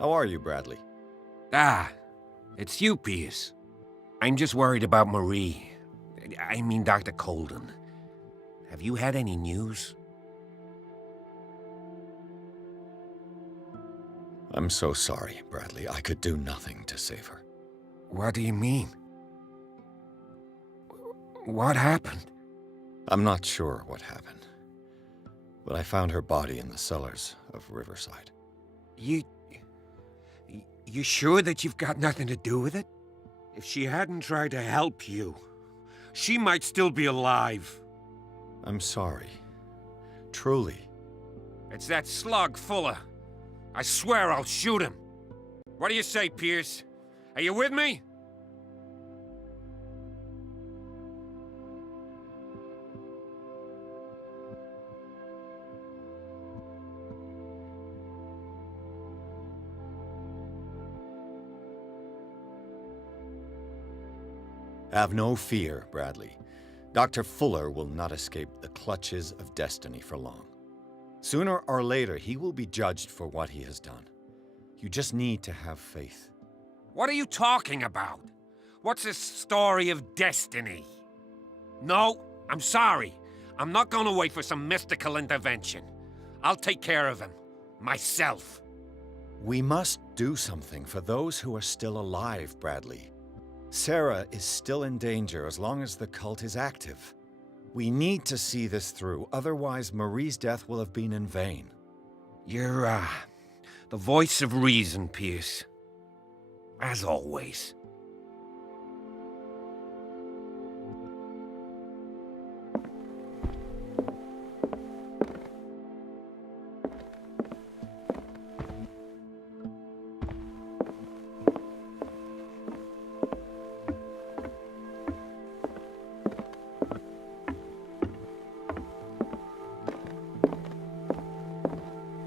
How are you, Bradley? Ah, it's you, Pierce. I'm just worried about Marie. I mean Dr. Colden. Have you had any news? I'm so sorry, Bradley. I could do nothing to save her. What do you mean? What happened? I'm not sure what happened, but I found her body in the cellars of Riverside. You sure that you've got nothing to do with it? If she hadn't tried to help you, she might still be alive. I'm sorry. Truly. It's that slug, Fuller. I swear I'll shoot him. What do you say, Pierce? Are you with me? Have no fear, Bradley. Dr. Fuller will not escape the clutches of destiny for long. Sooner or later, he will be judged for what he has done. You just need to have faith. What are you talking about? What's this story of destiny? No, I'm sorry. I'm not gonna wait for some mystical intervention. I'll take care of him. Myself. We must do something for those who are still alive, Bradley. Sarah is still in danger as long as the cult is active. We need to see this through, otherwise Marie's death will have been in vain. You're, the voice of reason, Pierce. As always.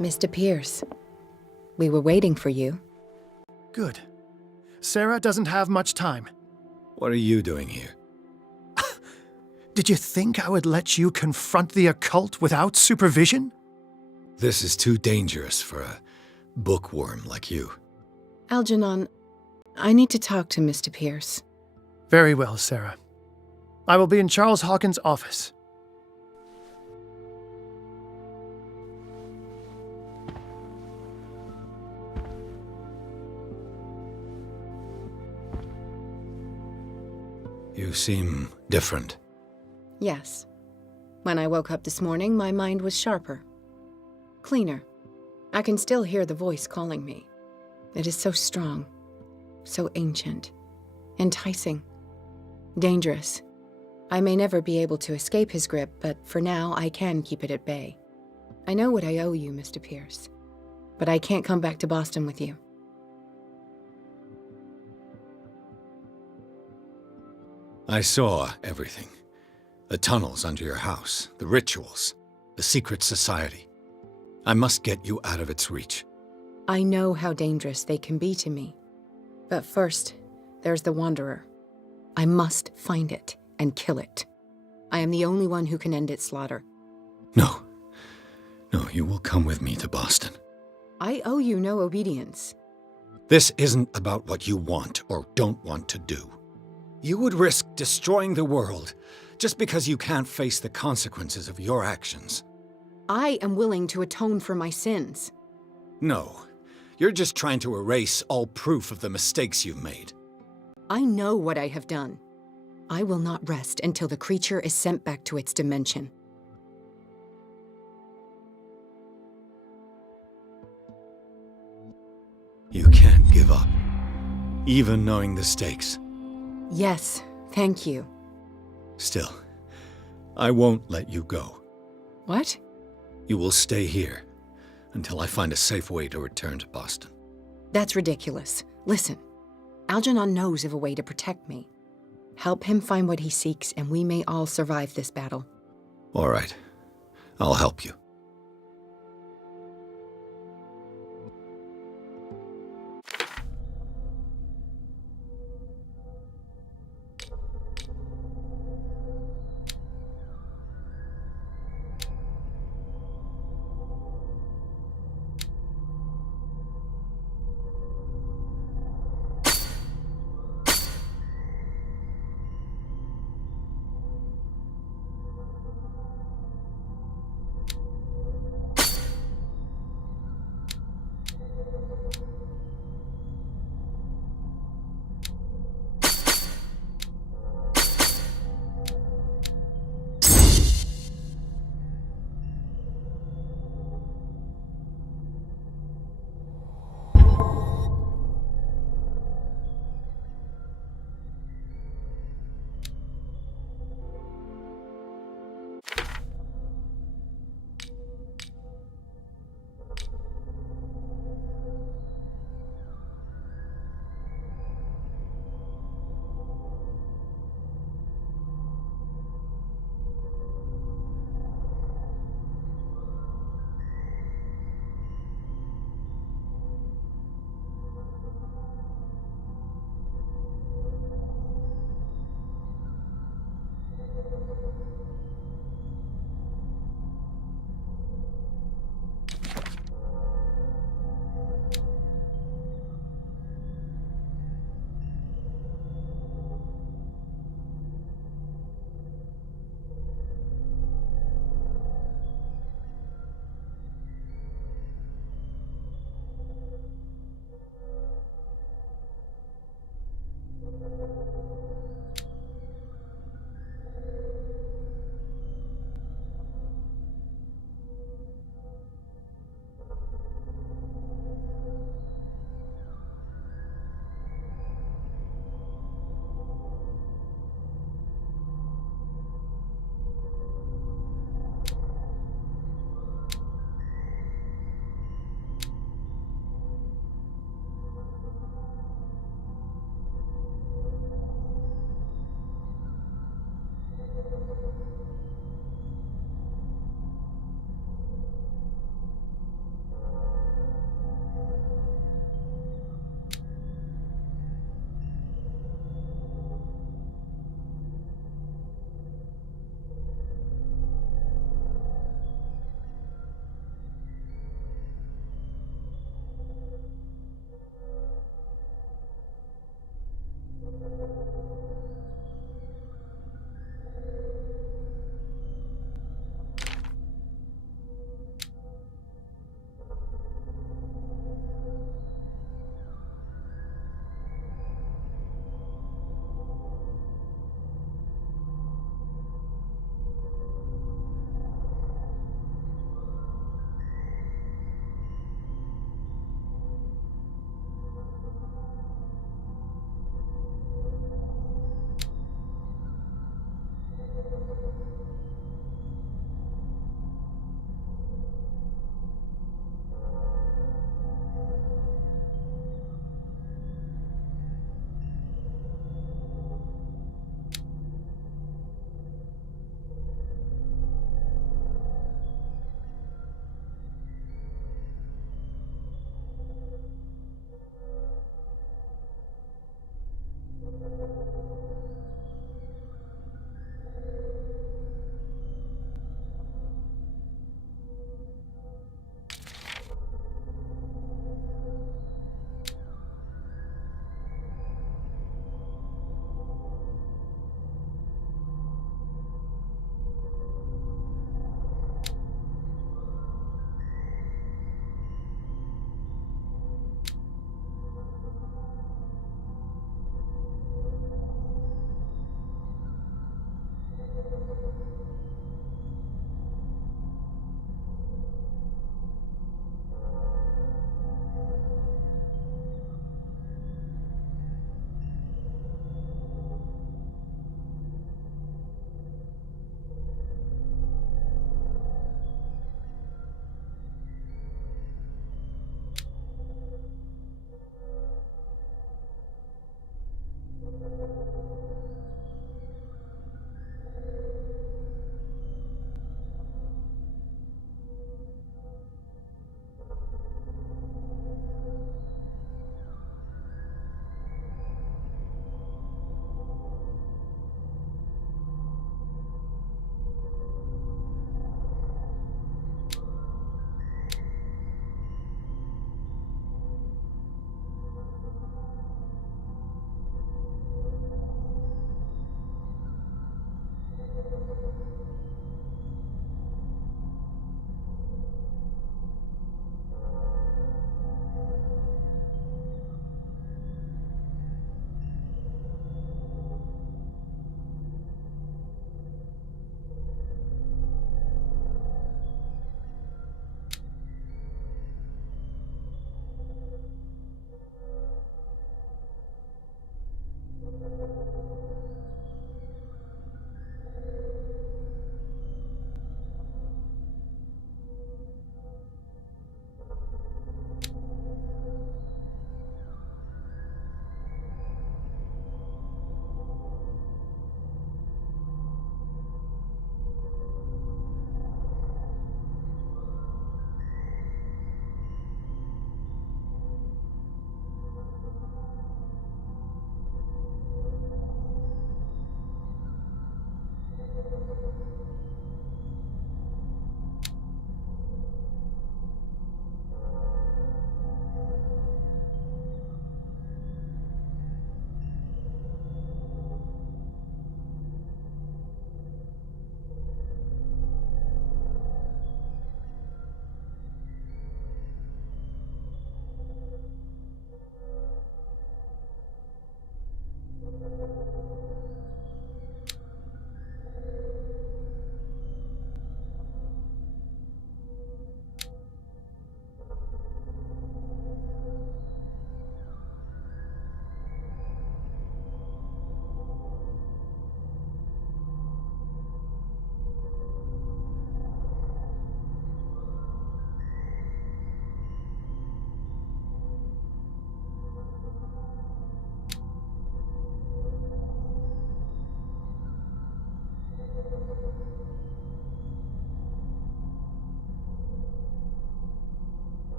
Mr. Pierce, we were waiting for you. Good. Sarah doesn't have much time. What are you doing here? Did you think I would let you confront the occult without supervision? This is too dangerous for a bookworm like you. Algernon, I need to talk to Mr. Pierce. Very well, Sarah. I will be in Charles Hawkins' office. You seem different. Yes. When I woke up this morning, my mind was sharper. Cleaner. I can still hear the voice calling me. It is so strong, so ancient, enticing, dangerous. I may never be able to escape his grip, but for now I can keep it at bay. I know what I owe you, Mr. Pierce, but I can't come back to Boston with you. I saw everything. The tunnels under your house, the rituals, the secret society. I must get you out of its reach. I know how dangerous they can be to me. But first, there's the Wanderer. I must find it and kill it. I am the only one who can end its slaughter. No. No, you will come with me to Boston. I owe you no obedience. This isn't about what you want or don't want to do. You would risk destroying the world just because you can't face the consequences of your actions. I am willing to atone for my sins. No, you're just trying to erase all proof of the mistakes you've made. I know what I have done. I will not rest until the creature is sent back to its dimension. You can't give up, even knowing the stakes. Yes, thank you. Still, I won't let you go. What? You will stay here until I find a safe way to return to Boston. That's ridiculous. Listen, Algernon knows of a way to protect me. Help him find what he seeks, and we may all survive this battle. All right. I'll help you.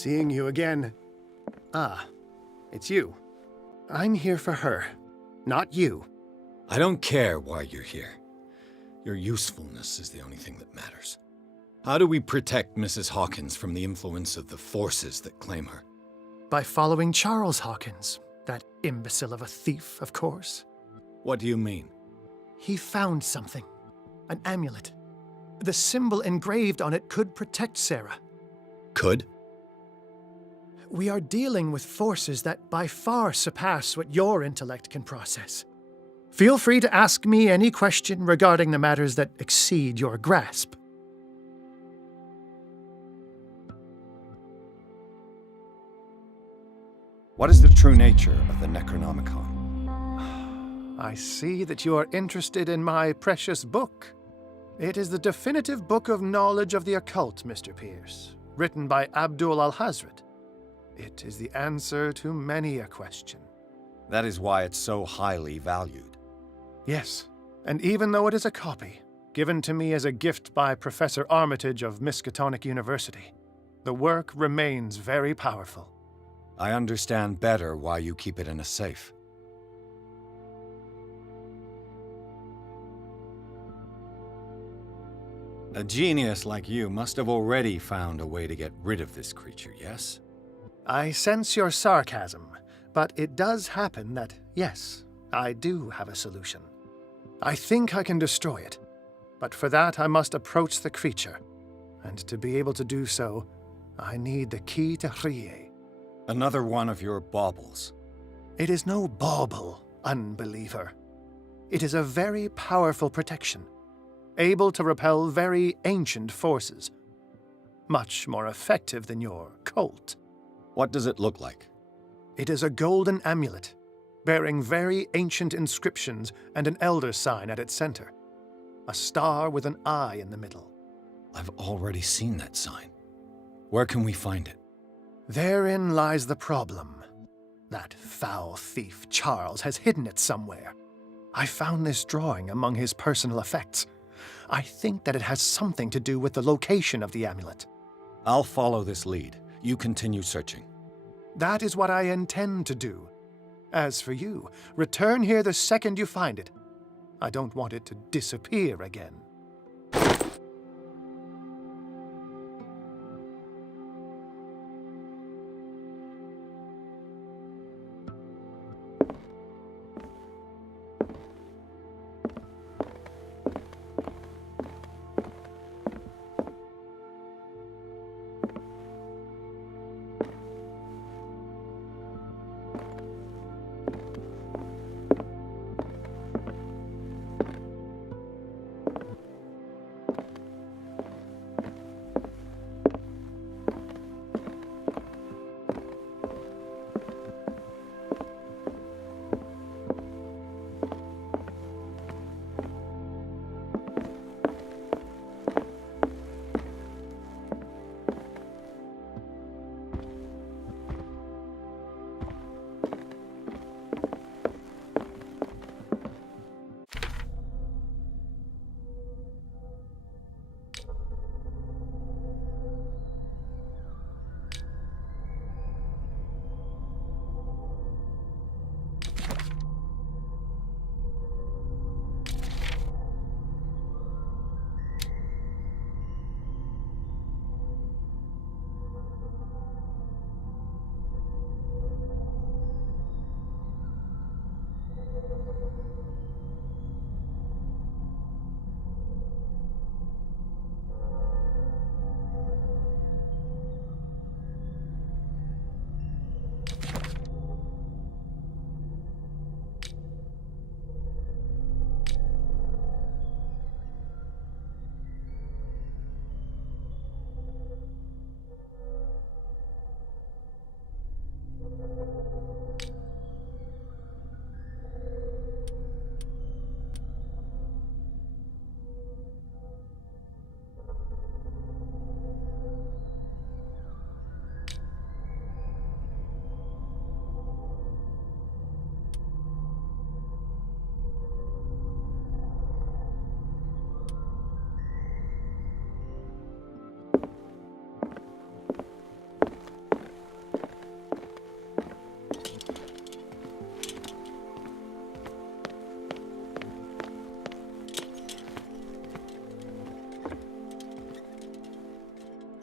seeing you again. Ah, it's you. I'm here for her, not you. I don't care why you're here. Your usefulness is the only thing that matters. How do we protect Mrs. Hawkins from the influence of the forces that claim her? By following Charles Hawkins, that imbecile of a thief, of course. What do you mean? He found something. An amulet. The symbol engraved on it could protect Sarah. Could? We are dealing with forces that by far surpass what your intellect can process. Feel free to ask me any question regarding the matters that exceed your grasp. What is the true nature of the Necronomicon? I see that you are interested in my precious book. It is the definitive book of knowledge of the occult, Mr. Pierce, written by Abdul al-Hazred. It is the answer to many a question. That is why it's so highly valued. Yes, and even though it is a copy, given to me as a gift by Professor Armitage of Miskatonic University, the work remains very powerful. I understand better why you keep it in a safe. A genius like you must have already found a way to get rid of this creature, yes? I sense your sarcasm, but it does happen that, yes, I do have a solution. I think I can destroy it, but for that I must approach the creature, and to be able to do so, I need the key to Rie. Another one of your baubles. It is no bauble, unbeliever. It is a very powerful protection, able to repel very ancient forces. Much more effective than your Colt. What does it look like? It is a golden amulet, bearing very ancient inscriptions and an elder sign at its center. A star with an eye in the middle. I've already seen that sign. Where can we find it? Therein lies the problem. That foul thief Charles has hidden it somewhere. I found this drawing among his personal effects. I think that it has something to do with the location of the amulet. I'll follow this lead. You continue searching. That is what I intend to do. As for you, return here the second you find it. I don't want it to disappear again.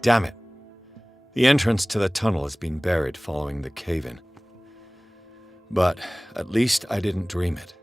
Damn it. The entrance to the tunnel has been buried following the cave-in. But at least I didn't dream it.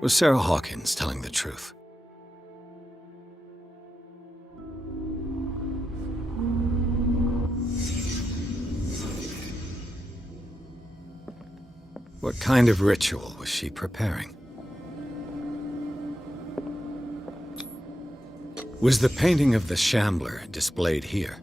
Was Sarah Hawkins telling the truth? What kind of ritual was she preparing? Was the painting of the Shambler displayed here?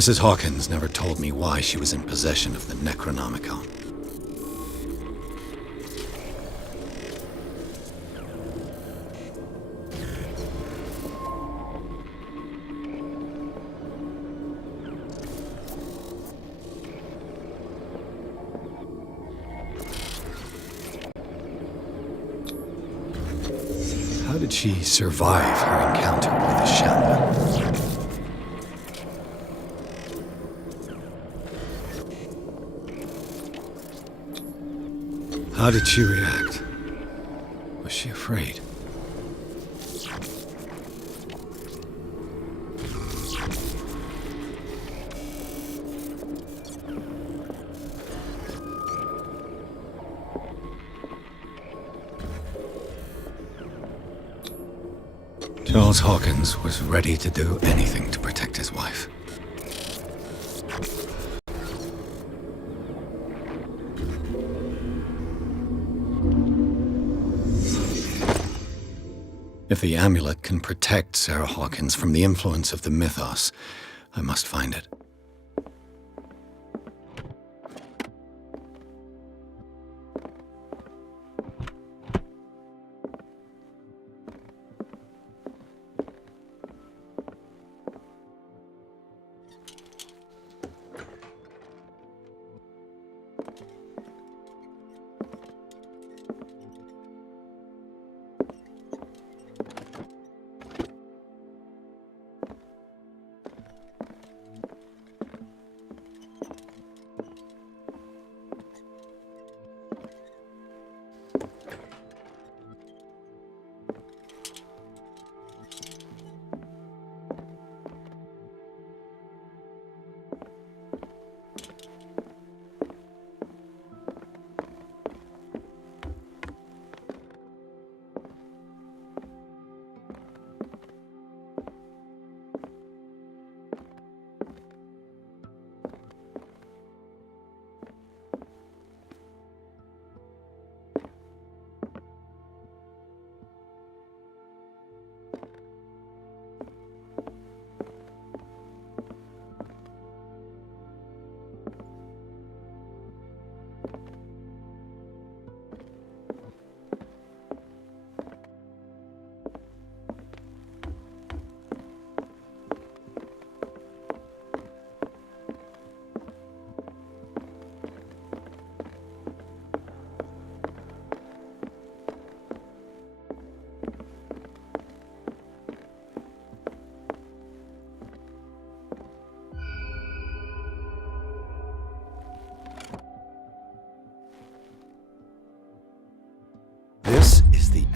Mrs. Hawkins never told me why she was in possession of the Necronomicon. How did she survive her encounter with the Shambler? How did she react? Was she afraid? Charles Hawkins was ready to do anything to protect his wife. If the amulet can protect Sarah Hawkins from the influence of the mythos, I must find it.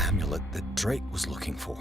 amulet that Drake was looking for.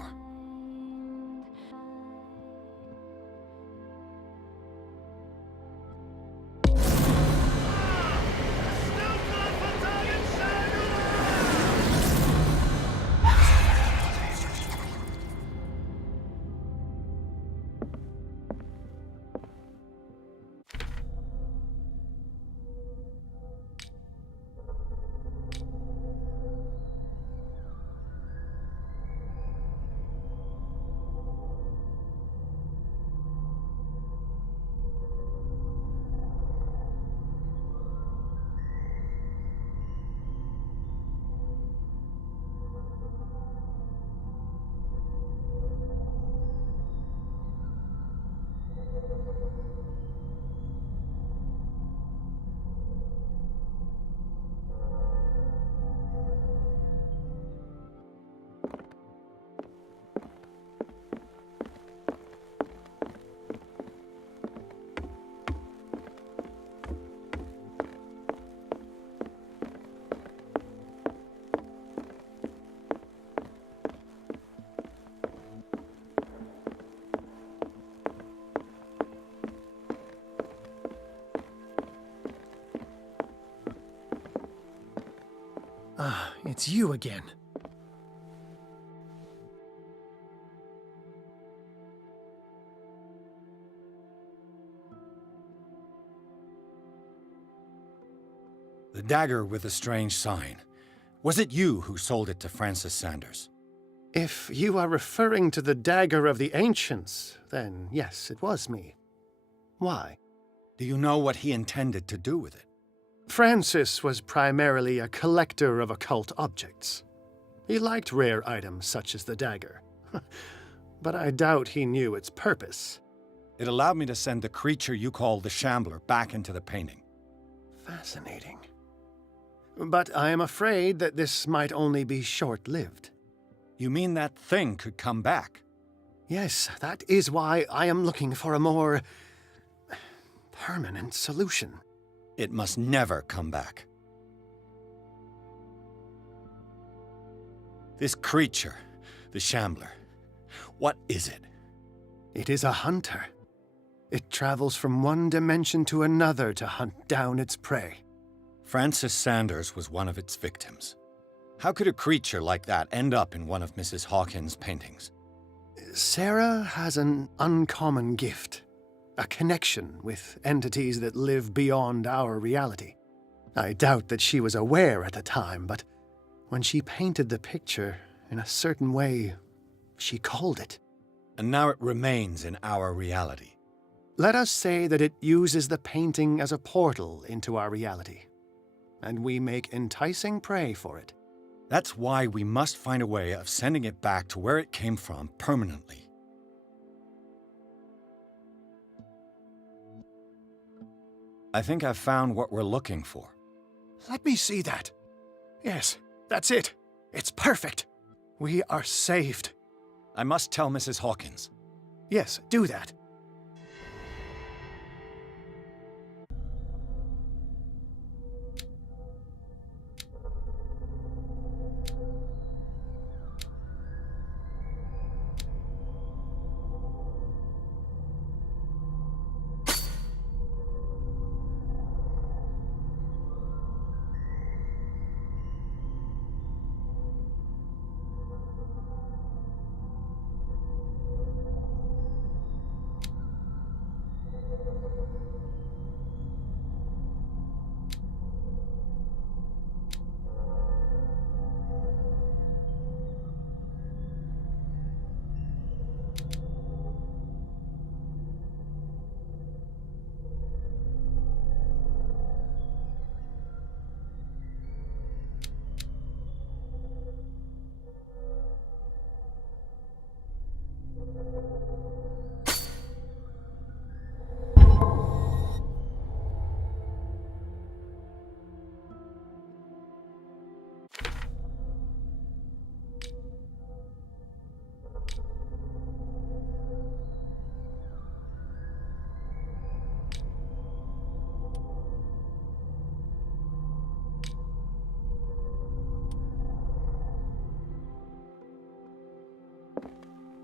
Ah, it's you again. The dagger with the strange sign. Was it you who sold it to Francis Sanders? If you are referring to the dagger of the ancients, then yes, it was me. Why? Do you know what he intended to do with it? Francis was primarily a collector of occult objects. He liked rare items such as the dagger. But I doubt he knew its purpose. It allowed me to send the creature you call the Shambler back into the painting. Fascinating. But I am afraid that this might only be short-lived. You mean that thing could come back? Yes, that is why I am looking for a more permanent solution. It must never come back. This creature, the Shambler, what is it? It is a hunter. It travels from one dimension to another to hunt down its prey. Francis Sanders was one of its victims. How could a creature like that end up in one of Mrs. Hawkins' paintings? Sarah has an uncommon gift. A connection with entities that live beyond our reality. I doubt that she was aware at the time, but when she painted the picture in a certain way, she called it. And now it remains in our reality. Let us say that it uses the painting as a portal into our reality, and we make enticing prey for it. That's why we must find a way of sending it back to where it came from permanently. I think I've found what we're looking for. Let me see that. Yes, that's it. It's perfect. We are saved. I must tell Mrs. Hawkins. Yes, do that.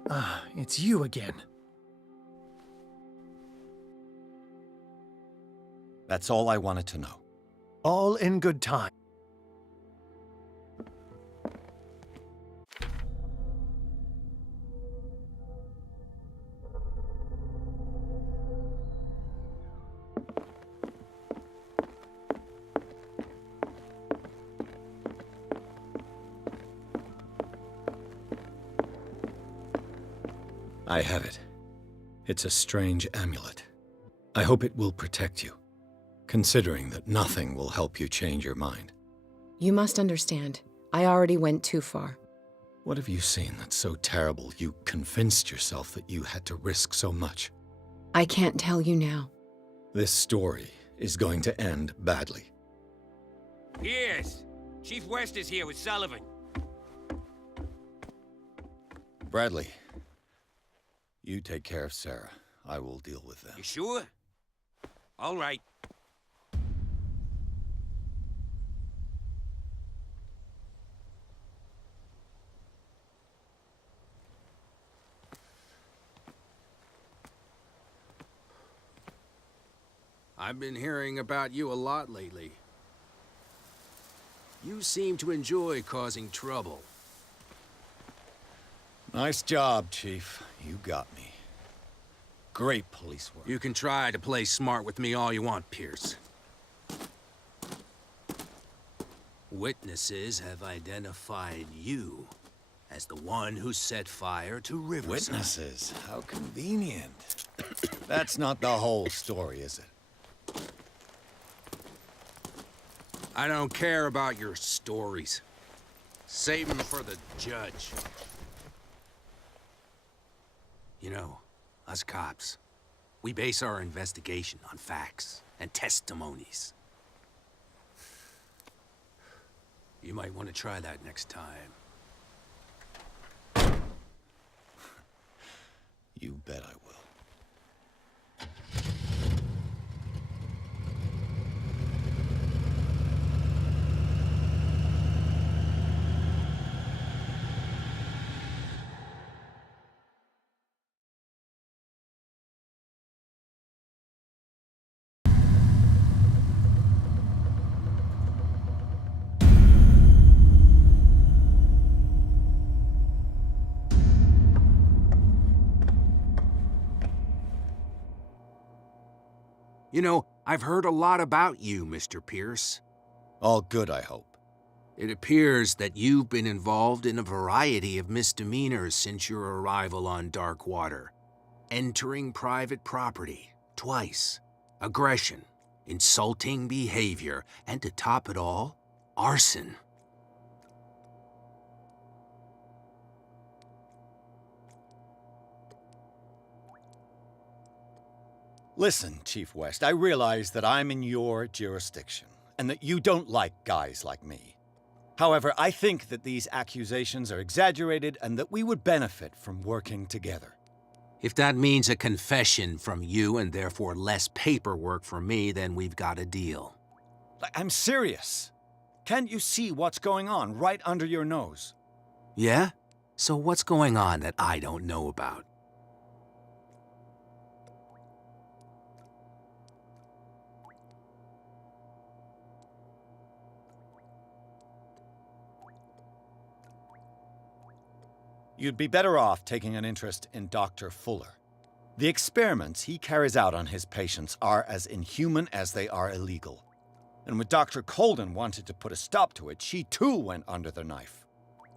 Ah, it's you again. That's all I wanted to know. All in good time. I have it. It's a strange amulet. I hope it will protect you, considering that nothing will help you change your mind. You must understand, I already went too far. What have you seen that's so terrible you convinced yourself that you had to risk so much? I can't tell you now. This story is going to end badly. Yes. Chief West is here with Sullivan. Bradley, you take care of Sarah. I will deal with them. You sure? All right. I've been hearing about you a lot lately. You seem to enjoy causing trouble. Nice job, Chief. You got me. Great police work. You can try to play smart with me all you want, Pierce. Witnesses have identified you as the one who set fire to Riverside. Witnesses? How convenient. That's not the whole story, is it? I don't care about your stories. Save them for the judge. You know, us cops, we base our investigation on facts and testimonies. You might want to try that next time. You bet I will. You know, I've heard a lot about you, Mr. Pierce. All good, I hope. It appears that you've been involved in a variety of misdemeanors since your arrival on Darkwater. Entering private property, twice. Aggression, insulting behavior, and to top it all, arson. Listen, Chief West, I realize that I'm in your jurisdiction, and that you don't like guys like me. However, I think that these accusations are exaggerated and that we would benefit from working together. If that means a confession from you and therefore less paperwork for me, then we've got a deal. I'm serious. Can't you see what's going on right under your nose? Yeah? So what's going on that I don't know about? You'd be better off taking an interest in Dr. Fuller. The experiments he carries out on his patients are as inhuman as they are illegal. And when Dr. Colden wanted to put a stop to it, she too went under the knife.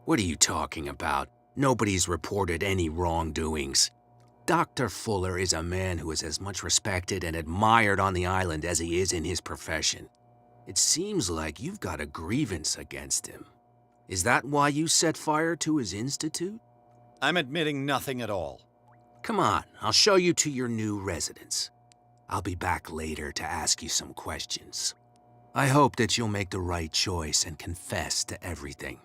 What are you talking about? Nobody's reported any wrongdoings. Dr. Fuller is a man who is as much respected and admired on the island as he is in his profession. It seems like you've got a grievance against him. Is that why you set fire to his institute? I'm admitting nothing at all. Come on, I'll show you to your new residence. I'll be back later to ask you some questions. I hope that you'll make the right choice and confess to everything.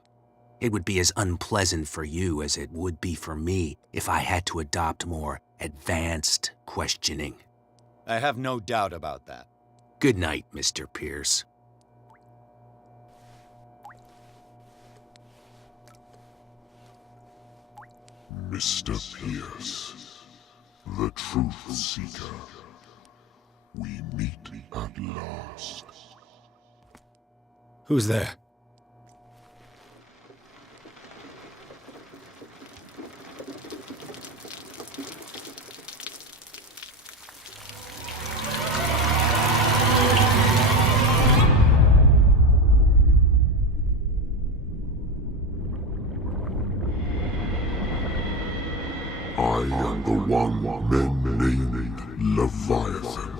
It would be as unpleasant for you as it would be for me if I had to adopt more advanced questioning. I have no doubt about that. Good night, Mr. Pierce. Mr. Pierce, the Truth Seeker. We meet at last. Who's there? I am the one men named Leviathan.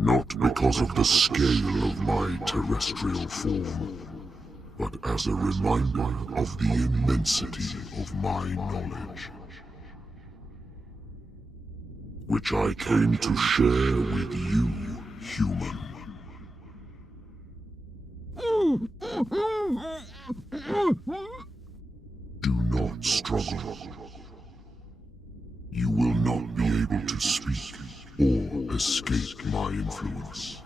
Not because of the scale of my terrestrial form, but as a reminder of the immensity of my knowledge, which I came to share with you, human. Do not struggle. You will not be able to speak or escape my influence.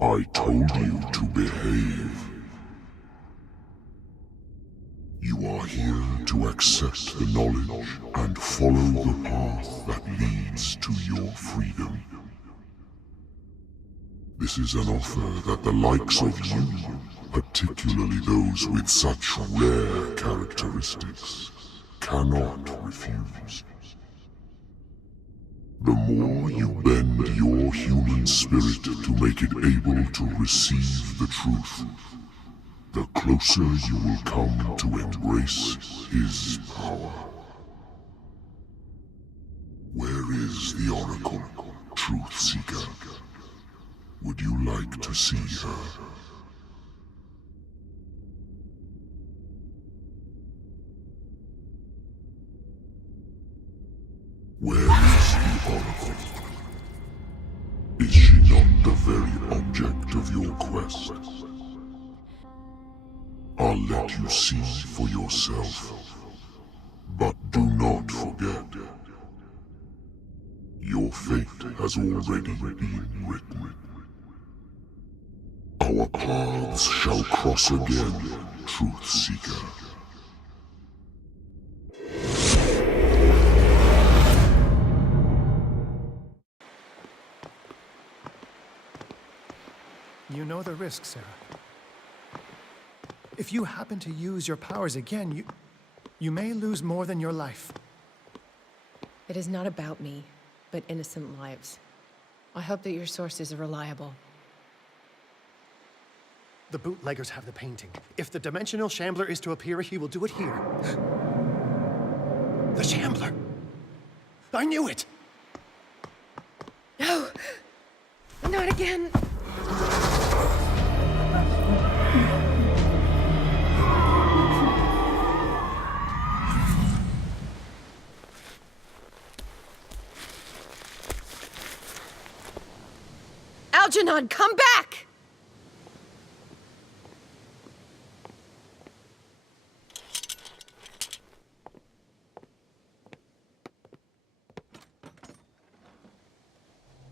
I told you to behave. You are here to accept the knowledge and follow the path that leads to your freedom. This is an offer that the likes of you, particularly those with such rare characteristics, cannot refuse. The more you bend your human spirit to make it able to receive the truth, the closer you will come to embrace his power. Where is the Oracle, Truth Seeker? Would you like to see her? Where is the Oracle? Is she not the very object of your quest? I'll let you see for yourself. But do not forget, your fate has already been written. Our paths shall cross again, Truth Seeker. You know the risk, Sarah. If you happen to use your powers again, you may lose more than your life. It is not about me, but innocent lives. I hope that your sources are reliable. The bootleggers have the painting. If the dimensional shambler is to appear, he will do it here. The shambler! I knew it! No! Not again! Algernon, come back!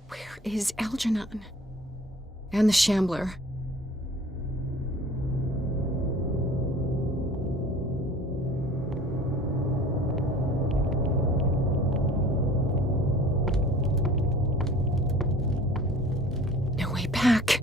Where is Algernon? And the Shambler? No way back.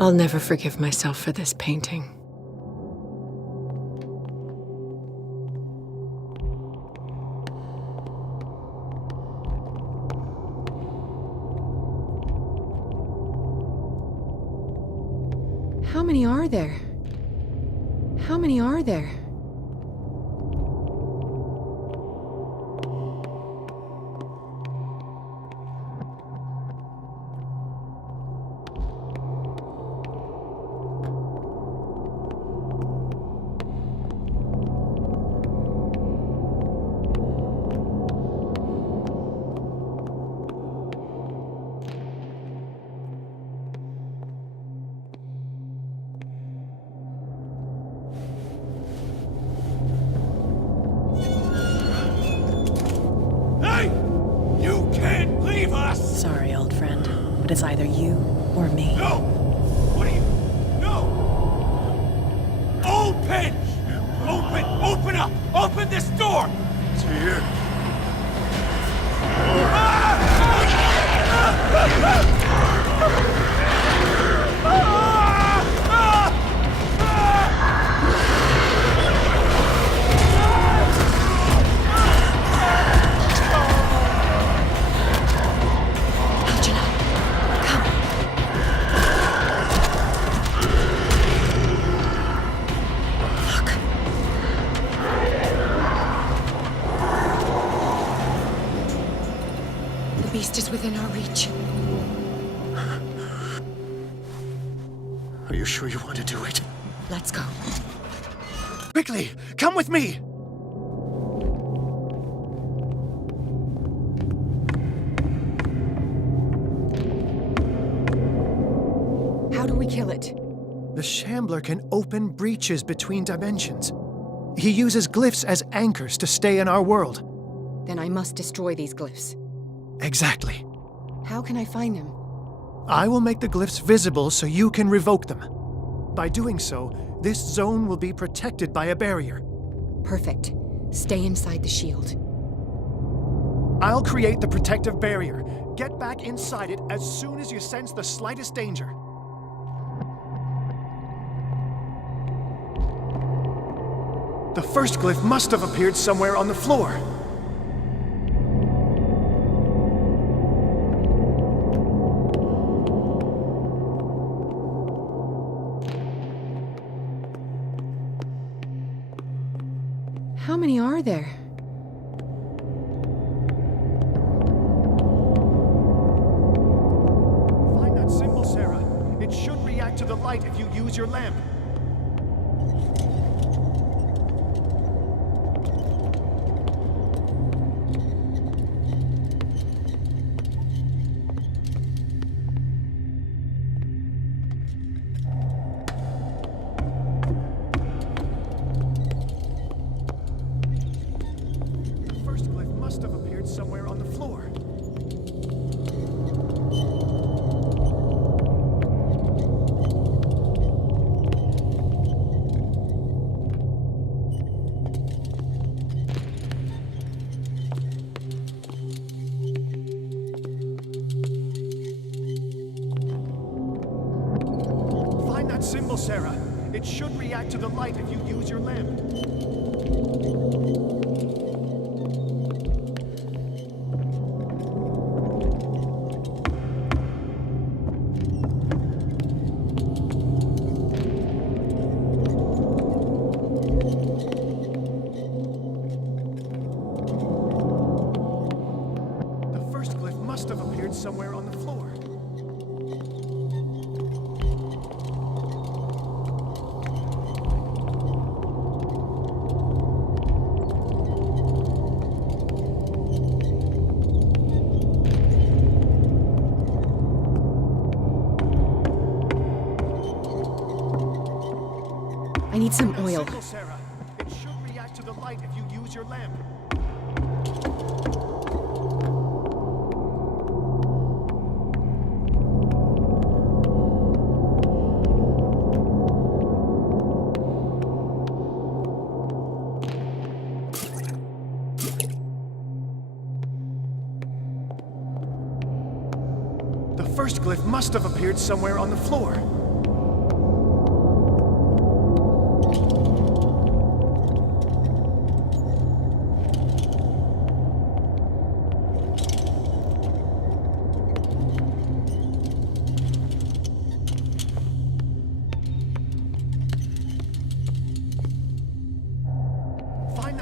I'll never forgive myself for this painting. How many are there? How many are there? Sorry, old friend, but it's either you or me. No! What are you... No! Open! Open up! Open this door! It's here. The beast is within our reach. Are you sure you want to do it? Let's go. Quickly, come with me! How do we kill it? The Shambler can open breaches between dimensions. He uses glyphs as anchors to stay in our world. Then I must destroy these glyphs. Exactly. How can I find them? I will make the glyphs visible so you can revoke them. By doing so, this zone will be protected by a barrier. Perfect. Stay inside the shield. I'll create the protective barrier. Get back inside it as soon as you sense the slightest danger. The first glyph must have appeared somewhere on the floor. How many are there? Find that symbol, Sarah. It should react to the light if you use your lamp. Must have appeared somewhere on the floor. Find that symbol, Sarah. It should react to the light if you use your lamp. Must have appeared somewhere on the floor. I need some oil. Sarah. It should react to the light if you use your lamp. The first glyph must have appeared somewhere on the floor.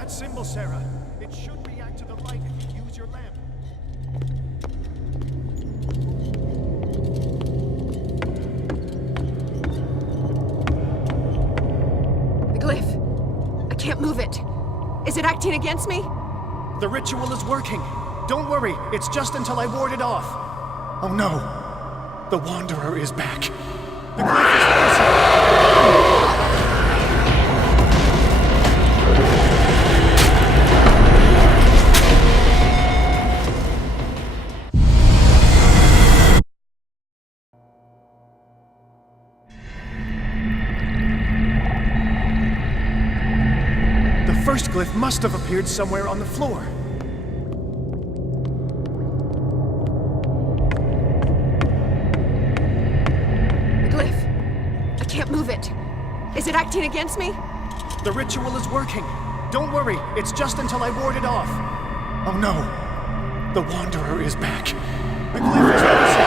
that symbol, Sarah? It should react to the light if you use your lamp. The glyph. I can't move it. Is it acting against me? The ritual is working. Don't worry, it's just until I ward it off. Oh no. The Wanderer is back. The glyph is frozen. The first glyph must have appeared somewhere on the floor. Move it. Is it acting against me? The ritual is working. Don't worry, it's just until I ward it off. Oh no. The Wanderer is back. The glyph is frozen.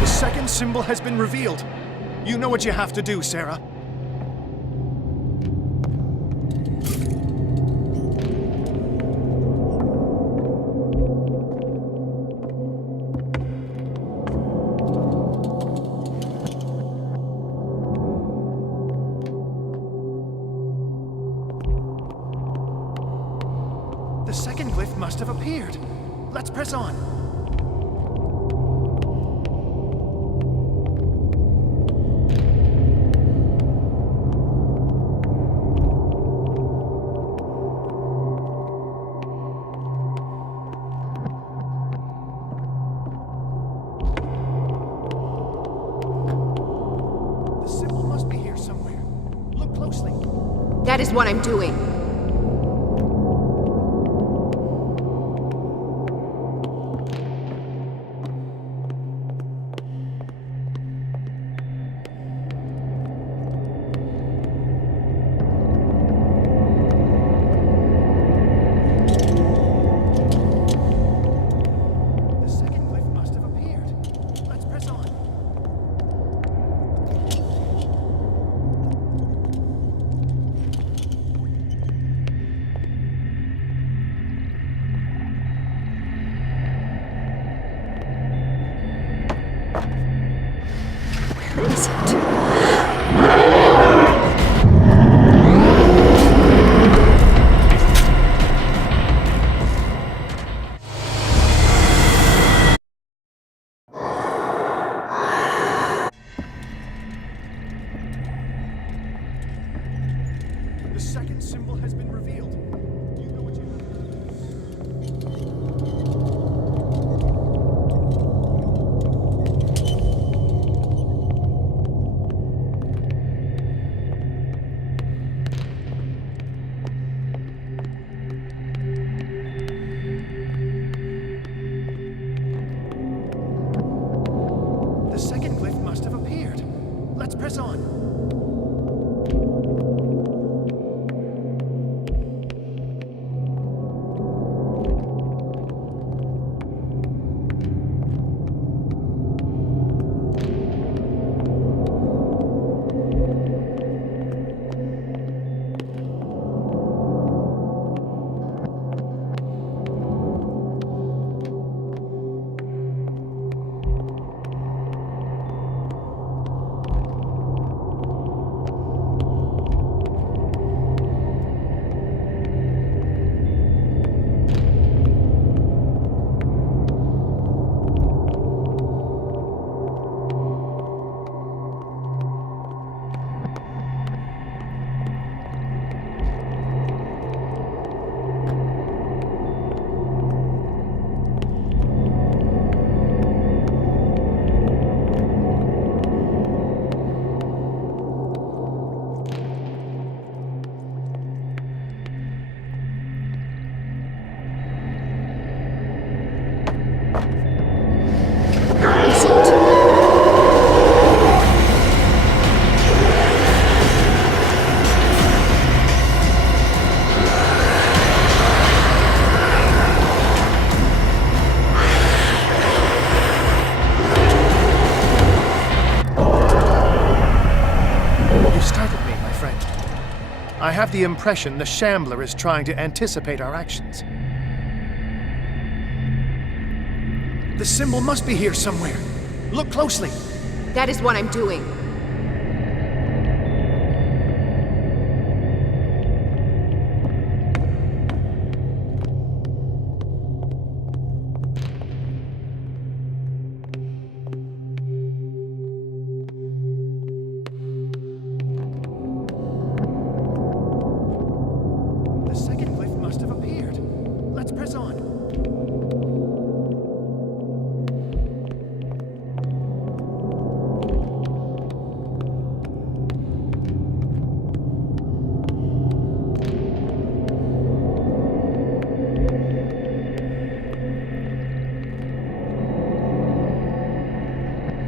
The second symbol has been revealed. You know what you have to do, Sarah. The second glyph must have appeared. Let's press on. The symbol must be here somewhere. Look closely. That is what I'm doing. The second symbol has been revealed. You know what you have to do. The second glyph must have appeared. Let's press on. friend. I have the impression the Shambler is trying to anticipate our actions. The symbol must be here somewhere. Look closely. That is what I'm doing. The second glyph must have appeared. Let's press on.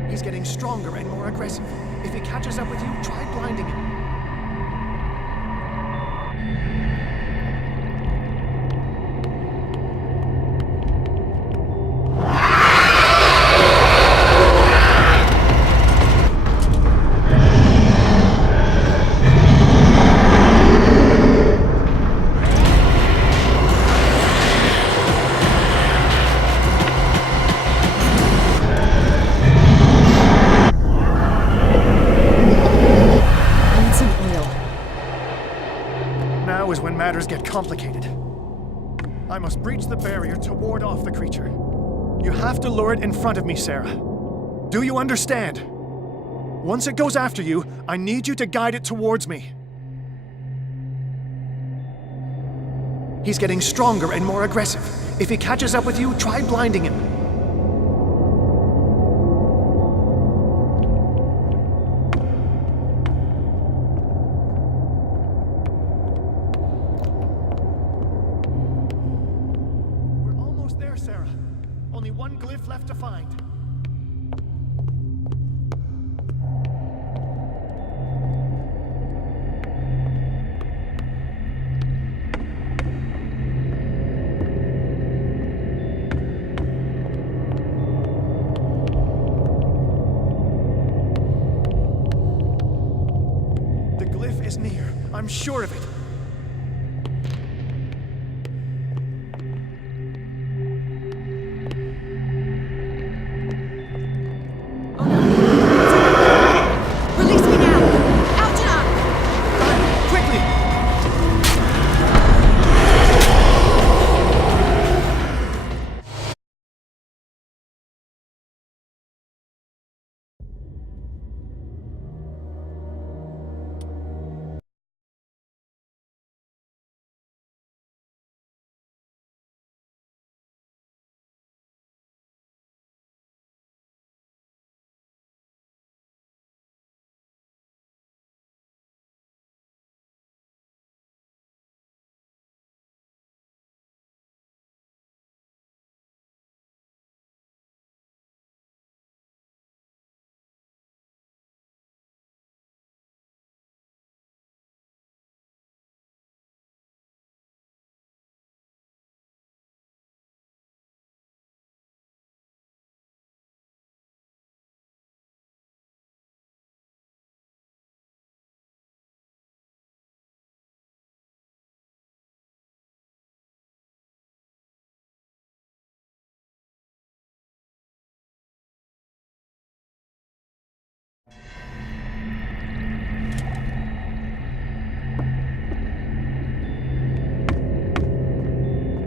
He's getting stronger and more aggressive. If he catches up with you, try blinding him. Now is when matters get complicated. I must breach the barrier to ward off the creature. You have to lure it in front of me, Sarah. Do you understand? Once it goes after you, I need you to guide it towards me. He's getting stronger and more aggressive. If he catches up with you, try blinding him. We're almost there, Sarah. Only one glyph left to find. The glyph is near. I'm sure of it. Release me now! Algernon! Quickly!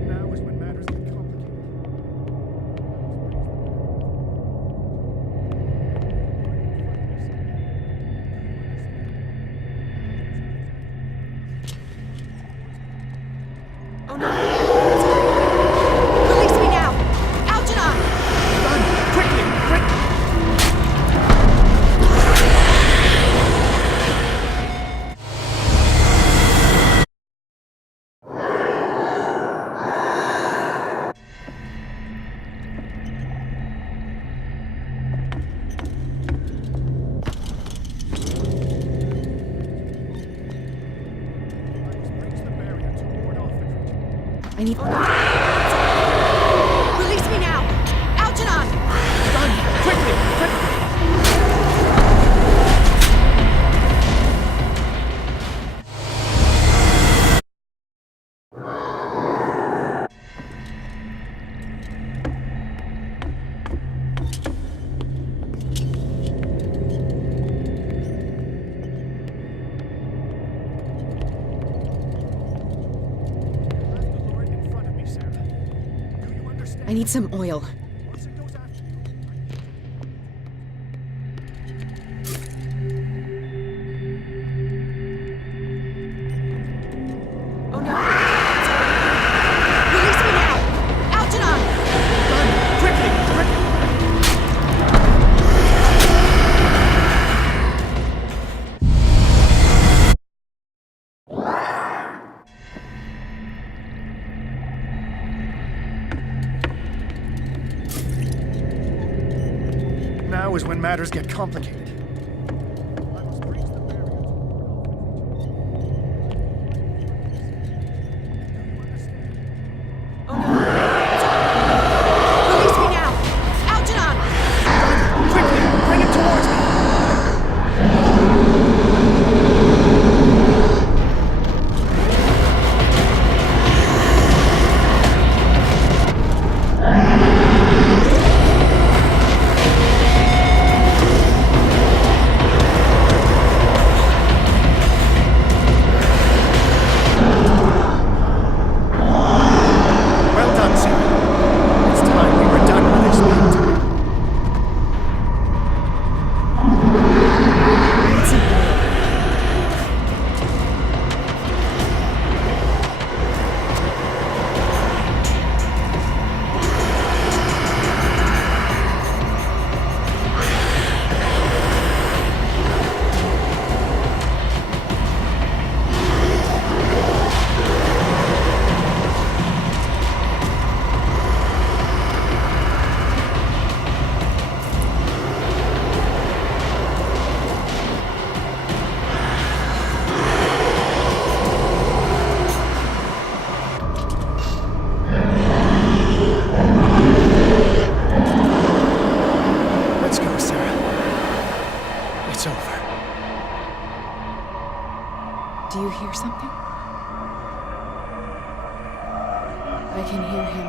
Now is when matters get complicated. Oh no! Release me now! Algernon! Run! Quickly! Quick! Breach the barrier to ward off the creature. I need. Release me now! Algernon! Run! Quickly! Quickly! I need some oil. Oh no! Release me now! Algernon! Quickly! Now is when matters get complicated. Release me now! Algernon! Quickly! Bring it towards me! Well done, Sarah. It's time we were done with this big time. Let's go, Sarah. It's over. Do you hear something? I can hear him.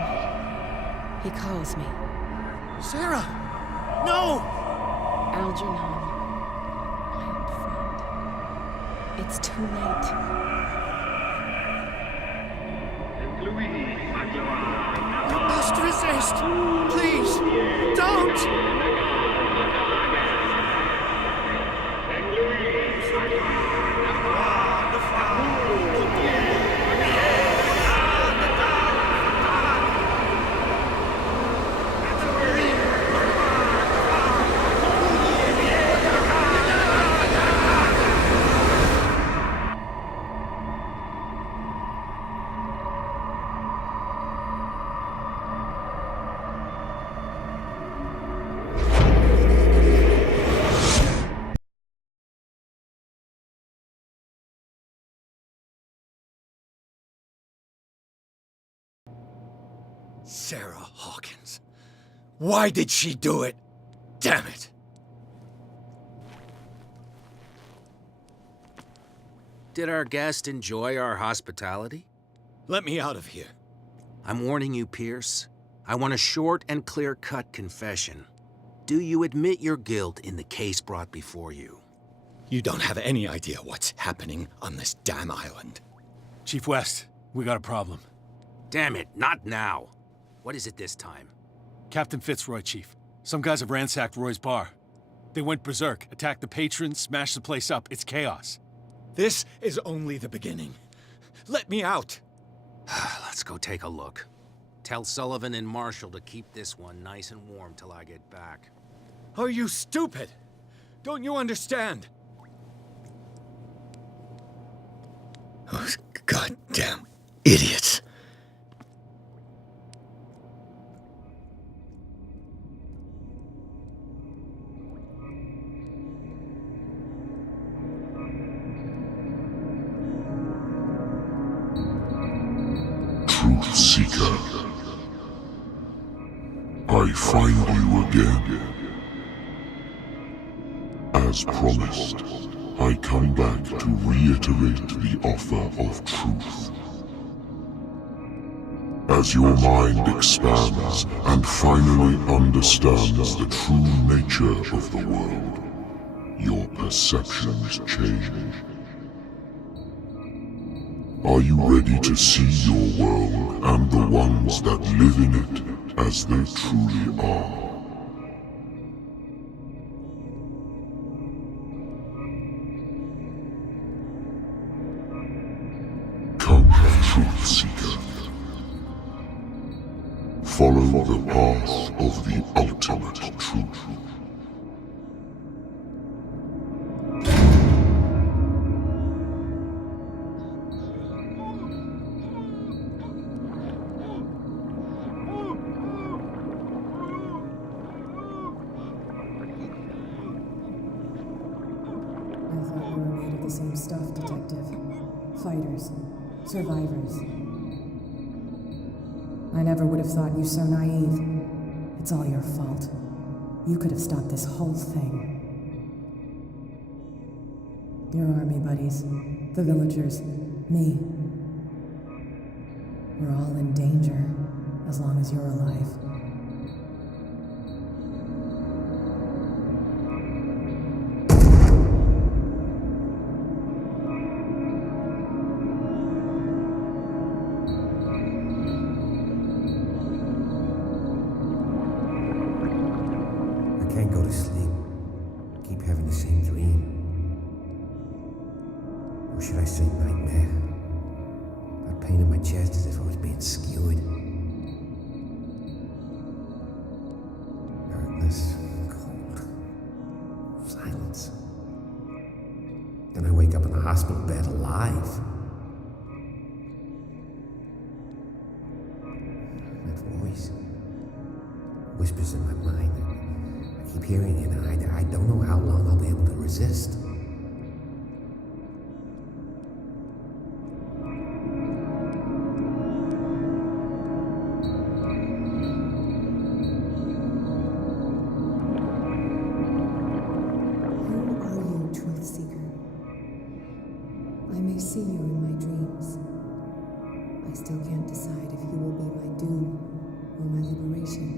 He calls me. Sarah! No! Algernon, my old friend. It's too late. You must resist! Please! Don't! Sarah Hawkins. Why did she do it? Damn it! Did our guest enjoy our hospitality? Let me out of here. I'm warning you, Pierce. I want a short and clear-cut confession. Do you admit your guilt in the case brought before you? You don't have any idea what's happening on this damn island. Chief West, we got a problem. Damn it, not now. What is it this time? Captain Fitzroy, Chief. Some guys have ransacked Roy's bar. They went berserk, attacked the patrons, smashed the place up. It's chaos. This is only the beginning. Let me out. Let's go take a look. Tell Sullivan and Marshall to keep this one nice and warm till I get back. Are you stupid? Don't you understand? Those goddamn idiots. Truth Seeker. I find you again. As promised, I come back to reiterate the offer of truth. As your mind expands and finally understands the true nature of the world, your perceptions change. Are you ready to see your world and the ones that live in it as they truly are. Come, Truth Seeker. Follow the path of the ultimate truth. The same stuff, Detective. Fighters. Survivors. I never would have thought you so naive. It's all your fault. You could have stopped this whole thing. Your army buddies, the villagers, me. We're all in danger, as long as you're alive. Can't go to sleep. Keep having the same dream. Or should I say nightmare? That pain in my chest as if I was being skewered. Darkness, cold, silence. Then I wake up in a hospital bed alive. That voice whispers in my mind. I keep hearing it, and I don't know how long I'll be able to resist. Who are you, Truth Seeker? I may see you in my dreams. I still can't decide if you will be my doom or my liberation.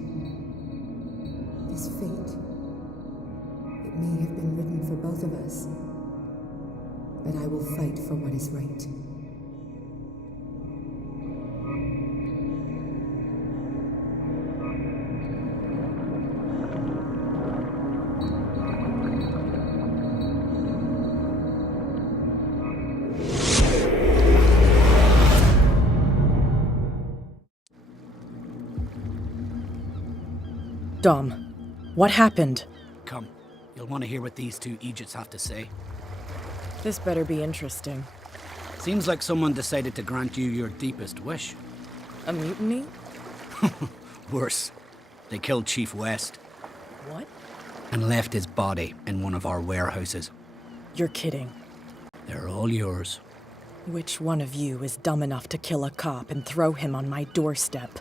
This fate, it may have been written for both of us, but I will fight for what is right. Dom, what happened? Come, you'll want to hear what these two Egypts have to say. This better be interesting. Seems like someone decided to grant you your deepest wish. A mutiny? Worse. They killed Chief West. What? And left his body in one of our warehouses. You're kidding. They're all yours. Which one of you is dumb enough to kill a cop and throw him on my doorstep?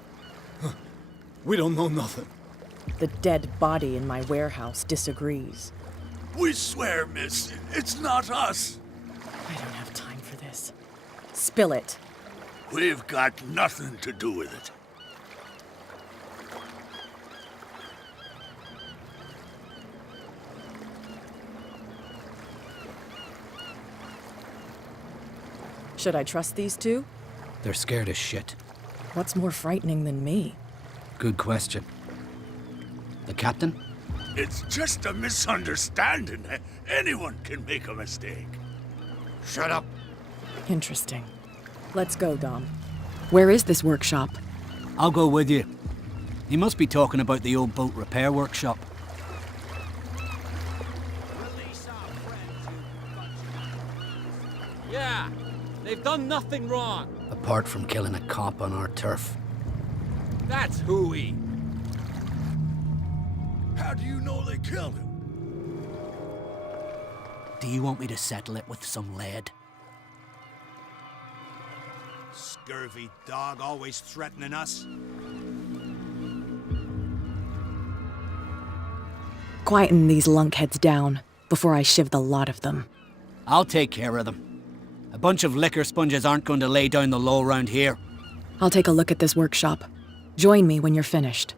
We don't know nothing. The dead body in my warehouse disagrees. We swear, miss, it's not us. I don't have time for this. Spill it. We've got nothing to do with it. Should I trust these two? They're scared as shit. What's more frightening than me? Good question. The captain? It's just a misunderstanding. Anyone can make a mistake. Shut up. Interesting. Let's go, Dom. Where is this workshop? I'll go with you. He must be talking about the old boat repair workshop. Yeah, they've done nothing wrong. Apart from killing a cop on our turf. That's hooey. How do you know they killed him? Do you want me to settle it with some lead? Scurvy dog, always threatening us. Quieten these lunkheads down before I shiv the lot of them. I'll take care of them. A bunch of liquor sponges aren't going to lay down the law round here. I'll take a look at this workshop. Join me when you're finished.